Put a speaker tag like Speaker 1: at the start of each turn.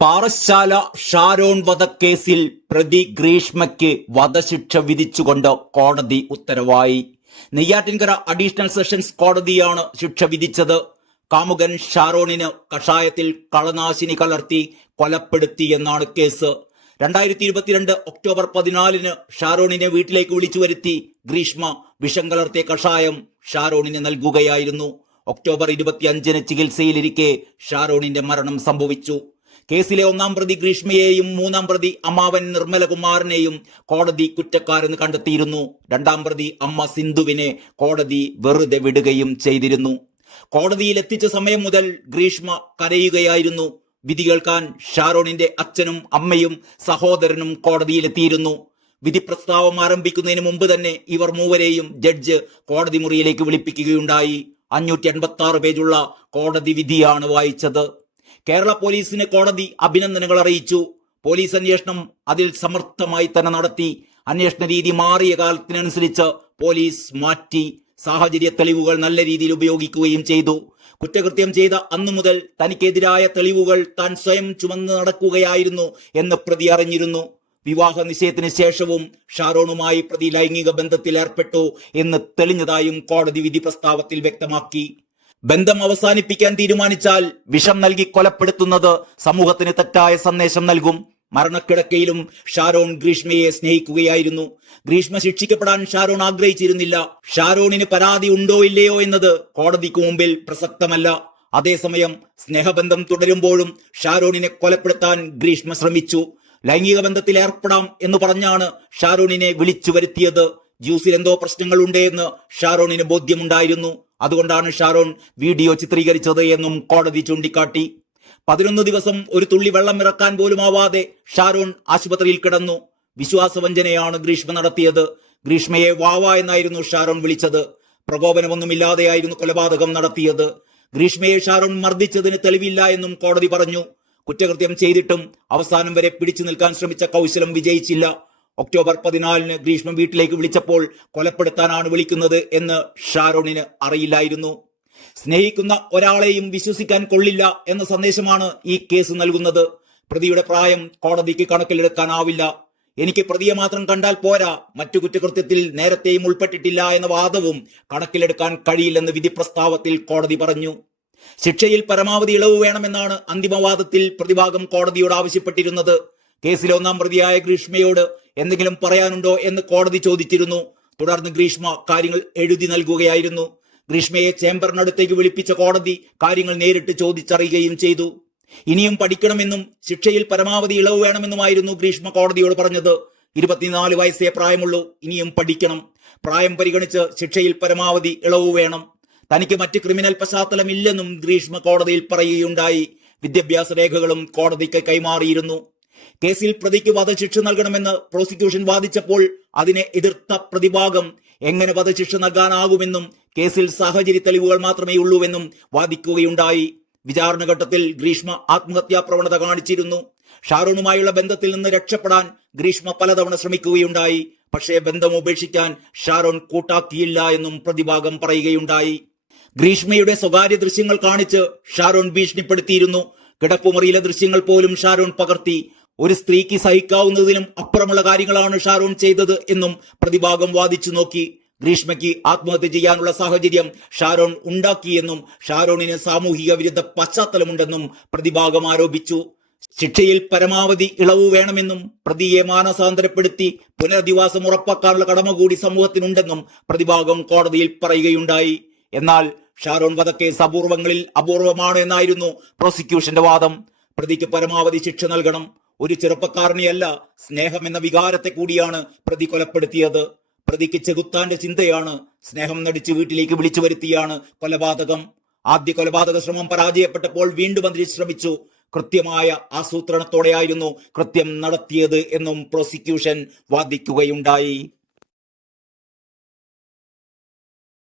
Speaker 1: പാറശാല ഷാരോൺ വധക്കേസിൽ പ്രതി ഗ്രീഷ്മയ്ക്ക് വധശിക്ഷ വിധിച്ചുകൊണ്ട് കോടതി ഉത്തരവായി. നെയ്യാറ്റിൻകര അഡീഷണൽ സെഷൻസ് കോടതിയാണ് ശിക്ഷ വിധിച്ചത്. കാമുകൻ ഷാരോണിന് കഷായത്തിൽ കളനാശിനി കലർത്തി കൊലപ്പെടുത്തി എന്നാണ് കേസ്. രണ്ടായിരത്തി ഇരുപത്തിരണ്ട് ഒക്ടോബർ പതിനാലിന് ഷാരോണിനെ വീട്ടിലേക്ക് വിളിച്ചു വരുത്തി ഗ്രീഷ്മ വിഷം കലർത്തിയ കഷായം ഷാരോണിന് നൽകുകയായിരുന്നു. ഒക്ടോബർ ഇരുപത്തിയഞ്ചിന് ചികിത്സയിലിരിക്കെ ഷാരോണിന്റെ മരണം സംഭവിച്ചു. കേസിലെ ഒന്നാം പ്രതി ഗ്രീഷ്മയെയും മൂന്നാം പ്രതി അമ്മാവൻ നിർമ്മലകുമാറിനെയും കോടതി കുറ്റക്കാരെന്ന് കണ്ടെത്തിയിരുന്നു. രണ്ടാം പ്രതി അമ്മ സിന്ധുവിനെ കോടതി വെറുതെ വിടുകയും ചെയ്തിരുന്നു. കോടതിയിൽ എത്തിച്ച സമയം മുതൽ ഗ്രീഷ്മ കരയുകയായിരുന്നു. വിധി കേൾക്കാൻ ഷാരോണിന്റെ അച്ഛനും അമ്മയും സഹോദരനും കോടതിയിലെത്തിയിരുന്നു. വിധി പ്രസ്താവം ആരംഭിക്കുന്നതിന് മുമ്പ് തന്നെ ഇവർ മൂവരെയും ജഡ്ജ് കോടതി മുറിയിലേക്ക് വിളിപ്പിക്കുകയുണ്ടായി. അഞ്ഞൂറ്റി അൻപത്തി ആറ് പേജുള്ള കോടതി വിധിയാണ് വായിച്ചത്. കേരള പോലീസിന് കോടതി അഭിനന്ദനങ്ങൾ അറിയിച്ചു. പോലീസ് അന്വേഷണം അതിൽ സമർത്ഥമായി തന്നെ നടത്തി. അന്വേഷണ രീതി മാറിയ കാലത്തിനനുസരിച്ച് പോലീസ് മാറ്റി. സാഹചര്യ തെളിവുകൾ നല്ല രീതിയിൽ ഉപയോഗിക്കുകയും ചെയ്തു. കുറ്റകൃത്യം ചെയ്ത അന്നു മുതൽ തനിക്കെതിരായ തെളിവുകൾ താൻ സ്വയം ചുമന്ന് നടക്കുകയായിരുന്നു എന്ന് പ്രതി അറിഞ്ഞിരുന്നു. വിവാഹ നിശ്ചയത്തിന് ശേഷവും ഷാറോണുമായി പ്രതി ലൈംഗിക ബന്ധത്തിൽ ഏർപ്പെട്ടു എന്ന് തെളിഞ്ഞതായും കോടതി വിധി പ്രസ്താവത്തിൽ വ്യക്തമാക്കി. ബന്ധം അവസാനിപ്പിക്കാൻ തീരുമാനിച്ചാൽ വിഷം നൽകി കൊലപ്പെടുത്തുന്നത് സമൂഹത്തിന് തെറ്റായ സന്ദേശം നൽകും. മരണക്കിടക്കയിലും ഷാരോൺ ഗ്രീഷ്മയെ സ്നേഹിക്കുകയായിരുന്നു. ഗ്രീഷ്മ ശിക്ഷിക്കപ്പെടാൻ ഷാരോൺ ആഗ്രഹിച്ചിരുന്നില്ല. ഷാരോണിന് പരാതി ഉണ്ടോ ഇല്ലയോ എന്നത് കോടതിക്ക് മുമ്പിൽ പ്രസക്തമല്ല. അതേസമയം സ്നേഹബന്ധം തുടരുമ്പോഴും ഷാരോണിനെ കൊലപ്പെടുത്താൻ ഗ്രീഷ്മ ശ്രമിച്ചു. ലൈംഗിക ബന്ധത്തിൽ ഏർപ്പെടാം എന്ന് പറഞ്ഞാണ് ഷാരോണിനെ വിളിച്ചു വരുത്തിയത്. ജ്യൂസിൽ എന്തോ പ്രശ്നങ്ങളുണ്ട് എന്ന് ഷാരോണിന് ബോധ്യമുണ്ടായിരുന്നു. അതുകൊണ്ടാണ് ഷാരോൺ വീഡിയോ ചിത്രീകരിച്ചത് എന്നും കോടതി ചൂണ്ടിക്കാട്ടി. പതിനൊന്ന് ദിവസം ഒരു തുള്ളി വെള്ളം ഇറക്കാൻ പോലും ആവാതെ ഷാരോൺ ആശുപത്രിയിൽ കിടന്നു. വിശ്വാസവഞ്ചനയാണ് ഗ്രീഷ്മ നടത്തിയത്. ഗ്രീഷ്മയെ വാവ എന്നായിരുന്നു ഷാരോൺ വിളിച്ചത്. പ്രകോപനമൊന്നുമില്ലാതെയായിരുന്നു കൊലപാതകം നടത്തിയത്. ഗ്രീഷ്മയെ ഷാരോൺ മർദ്ദിച്ചതിന് തെളിവില്ല എന്നും കോടതി പറഞ്ഞു. കുറ്റകൃത്യം ചെയ്തിട്ടും അവസാനം വരെ പിടിച്ചു നിൽക്കാൻ ശ്രമിച്ച കൗശലം വിജയിച്ചില്ല. ഒക്ടോബർ പതിനാലിന് ഗ്രീഷ്മ വീട്ടിലേക്ക് വിളിച്ചപ്പോൾ കൊലപ്പെടുത്താനാണ് വിളിക്കുന്നത് എന്ന് ഷാരോണിന് അറിയില്ലായിരുന്നു. സ്നേഹിക്കുന്ന ഒരാളെയും വിശ്വസിക്കാൻ കൊള്ളില്ല എന്ന സന്ദേശമാണ് ഈ കേസ് നൽകുന്നത്. പ്രതിയുടെ പ്രായം കോടതിക്ക് കണക്കിലെടുക്കാനാവില്ല. എനിക്ക് പ്രതിയെ മാത്രം കണ്ടാൽ പോരാ. മറ്റു കുറ്റകൃത്യത്തിൽ നേരത്തെയും ഉൾപ്പെട്ടിട്ടില്ല എന്ന വാദവും കണക്കിലെടുക്കാൻ കഴിയില്ലെന്ന് വിധി പ്രസ്താവത്തിൽ കോടതി പറഞ്ഞു. ശിക്ഷയിൽ പരമാവധി ഇളവ് വേണമെന്നാണ് അന്തിമവാദത്തിൽ പ്രതിഭാഗം കോടതിയോട് ആവശ്യപ്പെട്ടിരുന്നത്. കേസിലെ ഒന്നാം പ്രതിയായ ഗ്രീഷ്മയോട് എന്തെങ്കിലും പറയാനുണ്ടോ എന്ന് കോടതി ചോദിച്ചിരുന്നു. തുടർന്ന് ഗ്രീഷ്മ കാര്യങ്ങൾ എഴുതി നൽകുകയായിരുന്നു. ഗ്രീഷ്മയെ ചേംബറിനടുത്തേക്ക് വിളിപ്പിച്ച കോടതി കാര്യങ്ങൾ നേരിട്ട് ചോദിച്ചറിയുകയും ചെയ്തു. ഇനിയും പഠിക്കണമെന്നും ശിക്ഷയിൽ പരമാവധി ഇളവ് വേണമെന്നുമായിരുന്നു ഗ്രീഷ്മ കോടതിയോട് പറഞ്ഞത്. ഇരുപത്തിനാല് വയസ്സേ പ്രായമുള്ളൂ ഇനിയും പഠിക്കണം. പ്രായം പരിഗണിച്ച് ശിക്ഷയിൽ പരമാവധി ഇളവ് വേണം. തനിക്ക് മറ്റ് ക്രിമിനൽ പശ്ചാത്തലമില്ലെന്നും ഗ്രീഷ്മ കോടതിയിൽ പറയുകയുണ്ടായി. വിദ്യാഭ്യാസ രേഖകളും കോടതിക്ക് കൈമാറിയിരുന്നു. കേസിൽ പ്രതിക്ക് വധശിക്ഷ നൽകണമെന്ന് പ്രോസിക്യൂഷൻ വാദിച്ചപ്പോൾ അതിനെ എതിർത്ത പ്രതിഭാഗം എങ്ങനെ വധശിക്ഷ നൽകാനാകുമെന്നും കേസിൽ സാഹചര്യ തെളിവുകൾ മാത്രമേ ഉള്ളൂവെന്നും വാദിക്കുകയുണ്ടായി. വിചാരണഘട്ടത്തിൽ ഗ്രീഷ്മ ആത്മഹത്യാ പ്രവണത കാണിച്ചിരുന്നു. ഷാറൂണുമായുള്ള ബന്ധത്തിൽ നിന്ന് രക്ഷപ്പെടാൻ ഗ്രീഷ്മ പലതവണ ശ്രമിക്കുകയുണ്ടായി. പക്ഷേ ബന്ധം ഉപേക്ഷിക്കാൻ ഷാരോൺ കൂട്ടാക്കിയില്ല എന്നും പ്രതിഭാഗം പറയുകയുണ്ടായി. ഗ്രീഷ്മയുടെ സ്വകാര്യ ദൃശ്യങ്ങൾ കാണിച്ച് ഷാരോൺ ഭീഷണിപ്പെടുത്തിയിരുന്നു. കിടപ്പുമുറിയിലെ ദൃശ്യങ്ങൾ പോലും ഷാരോൺ പകർത്തി. ഒരു സ്ത്രീക്ക് സഹിക്കാവുന്നതിനും അപ്പുറമുള്ള കാര്യങ്ങളാണ് ഷാരോൺ ചെയ്തത് എന്നും പ്രതിഭാഗം വാദിച്ചു നോക്കി. ഗ്രീഷ്മയ്ക്ക് ആത്മഹത്യ ചെയ്യാനുള്ള സാഹചര്യം ഷാരോൺ ഉണ്ടാക്കിയെന്നും ഷാരോണിന് സാമൂഹിക വിരുദ്ധ പശ്ചാത്തലമുണ്ടെന്നും പ്രതിഭാഗം ആരോപിച്ചു. ശിക്ഷയിൽ പരമാവധി ഇളവ് വേണമെന്നും പ്രതിയെ മാനസാന്തരപ്പെടുത്തി പുനരധിവാസം ഉറപ്പാക്കാനുള്ള കടമ കൂടി സമൂഹത്തിനുണ്ടെന്നും പ്രതിഭാഗം കോടതിയിൽ പറയുകയുണ്ടായി. എന്നാൽ ഷാരോൺ വധക്കേസ് അപൂർവങ്ങളിൽ അപൂർവമാണ് എന്നായിരുന്നു പ്രോസിക്യൂഷന്റെ വാദം. പ്രതിക്ക് പരമാവധി ശിക്ഷ നൽകണം. ഒരു ചെറുപ്പക്കാരനെയല്ല സ്നേഹം എന്ന വികാരത്തെ കൂടിയാണ് പ്രതി കൊലപ്പെടുത്തിയത്. പ്രതിക്ക് ചെകുത്താന്റെ ചിന്തയാണ് സ്നേഹം നടിച്ച് വീട്ടിലേക്ക് വിളിച്ചു വരുത്തിയാണ് കൊലപാതകം. ആദ്യ കൊലപാതക ശ്രമം പരാജയപ്പെട്ടപ്പോൾ വീണ്ടും അതിൽ ശ്രമിച്ചു. കൃത്യമായ ആസൂത്രണത്തോടെയായിരുന്നു കൃത്യം നടത്തിയത് എന്നും പ്രോസിക്യൂഷൻ വാദിക്കുകയുണ്ടായി.